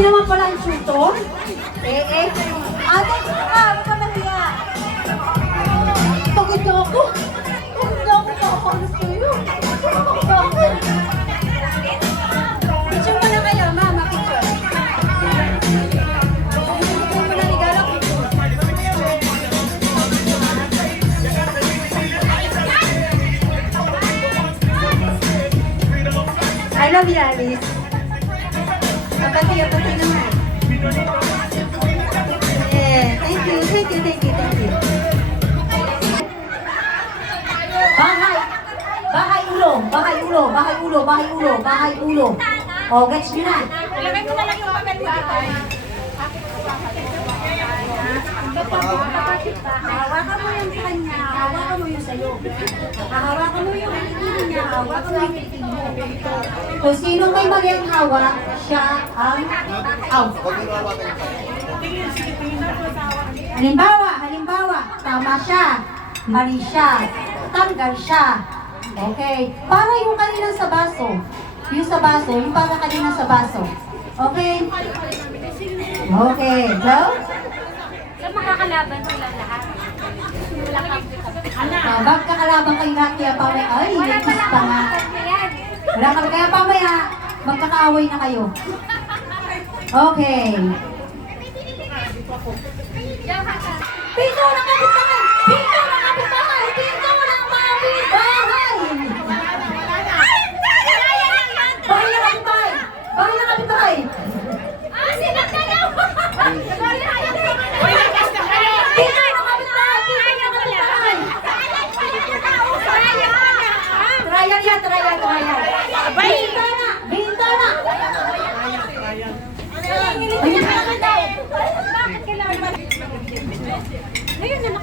naman pala ang shooter? Ate, huwag ka nahiya. Pagod na ako. Pagod na ako makakalas sa'yo. Bakit? Picture mo na kaya, mama, picture. Picture mo na regalo ko. I love you, Alice. Apati naman. Yeah, thank you. Bahay ulo. Oh, gets nyo na. Ilagay mo na lang yung papel mo dito. Hawakan mo yung sa kanya, hawakan mo yung sa'yo. Hawakan mo yung kilikili niya, hawakan mo yung kilikili mo. Kung sino may mali ang hawak, siya ang out. Halimbawa, tama siya, mali siya, tanggal siya. Okay? Para yung kanina sa baso. Yung para kanina sa baso. Okay? Okay, go? So, makakalaban sila lahat. Magkakalaban kayo lahat kaya pamaya. Ay, nagkis pa nga. Wala ka kaya pamaya. Magkakaaway na kayo. Okay. Pinto na kapitbahay! Pinto na kapitbahay! Pinto na kapitbahay! Bahay na kapitbahay! Bahay na kapitbahay! Sila kayo! Pinto na kapitbahay! Pinto na kapitbahay! Trial yan, trial. Binto na!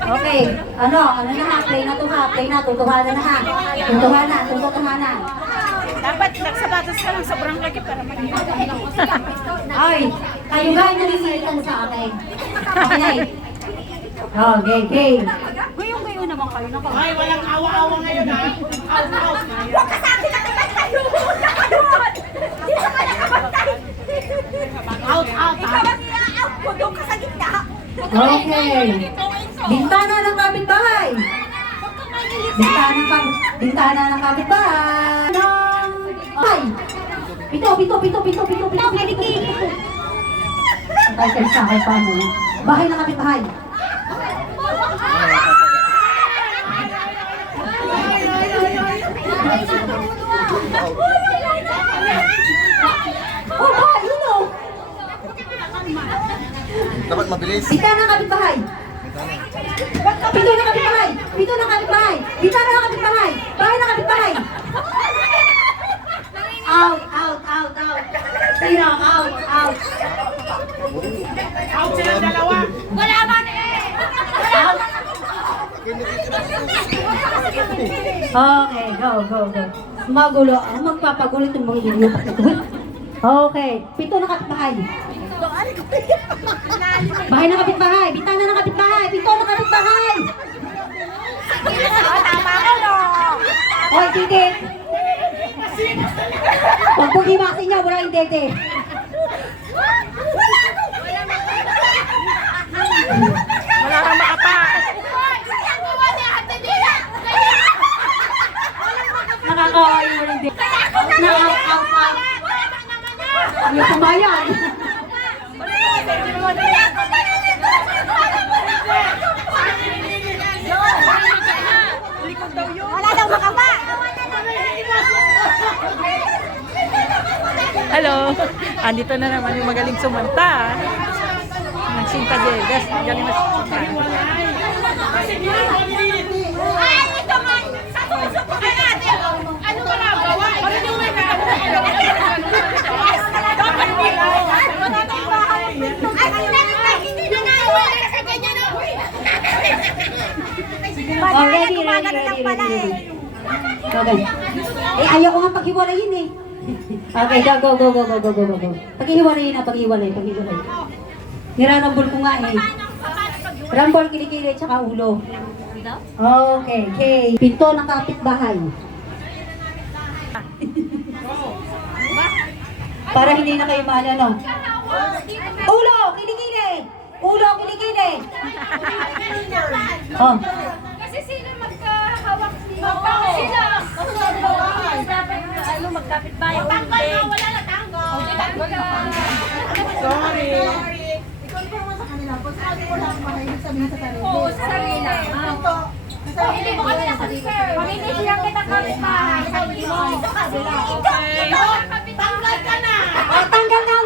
Okay, ano na ha, play na, tutuhanan na ha. Tutuhanan. Dapat nagsabatos ka lang sobrang lagi para mag-iwan. Ay, kayo ba naninilitan sa akin? Okay. Okay. Guyong naman kayo. Ay, walang awa-awa ngayon ha. Out. Huwag ka sa akin nakabantay! Hindi sa ka nakabantay! Out. Ikaw ang i-out ko doon ka sa gitna! Okay. Bintana ng kapitbahay. Bintana ng kapitbahay. Ay! Pito. Ay, kayo sa akin pa mo. Bahay ng kapitbahay. Oh, bahay, yun o. Dapat mabilis. Bintana ng kapitbahay. Pito ng kapitbahay. Bintana ng kapitbahay. Bahay ng kapitbahay. Out. Tira, out. Out silang dalawa. Wala man eh! Out. Okay, go. Magulo. Magpapagulo itong mga idiot. Okay. Pito ng kapitbahay. Bahay ng kapitbahay. Bintana ng kapitbahay. Pito ng kapitbahay. Tama ko no! Hoy, Titi. Pag bugimasin niya, wala yung Titi. Wala kang makapa! Nakakawain mo rin Titi. Out. Ano kumayan? Wala daw makapa! Hello! Andito na naman yung magaling sumanta. Nagsinta Diegas. Galing na sumanta. Ay, ito man! Sa susubukan natin! Ano ba na gawa? Pag-inuwi ka! Dapat dito! Wala tayong bahay! Ay, hindi na naiwan sa ganyan no! Ready. Okay. Ayaw ko nga paghiwalayin eh. Okay, go. Paghiwalayin na. Nirarambol ko nga eh. Rambol, kilikili, tsaka ulo. Okay. Pinto ng kapitbahay. Para hindi na kayo ano. Ulo, kilikili! Ulo, kilikili! Oh. Kasi sila magkahawak sila. Dapat magkapit bayo. Tanggal na, wala na tanggal. Sorry. Oo, sa sarili. Hindi mo kami nasa-reserve. Pag hindi silang kita kapit bahay, sabi mo, ito ka sila. Ito, tanggal ka na. Oh, tanggal na!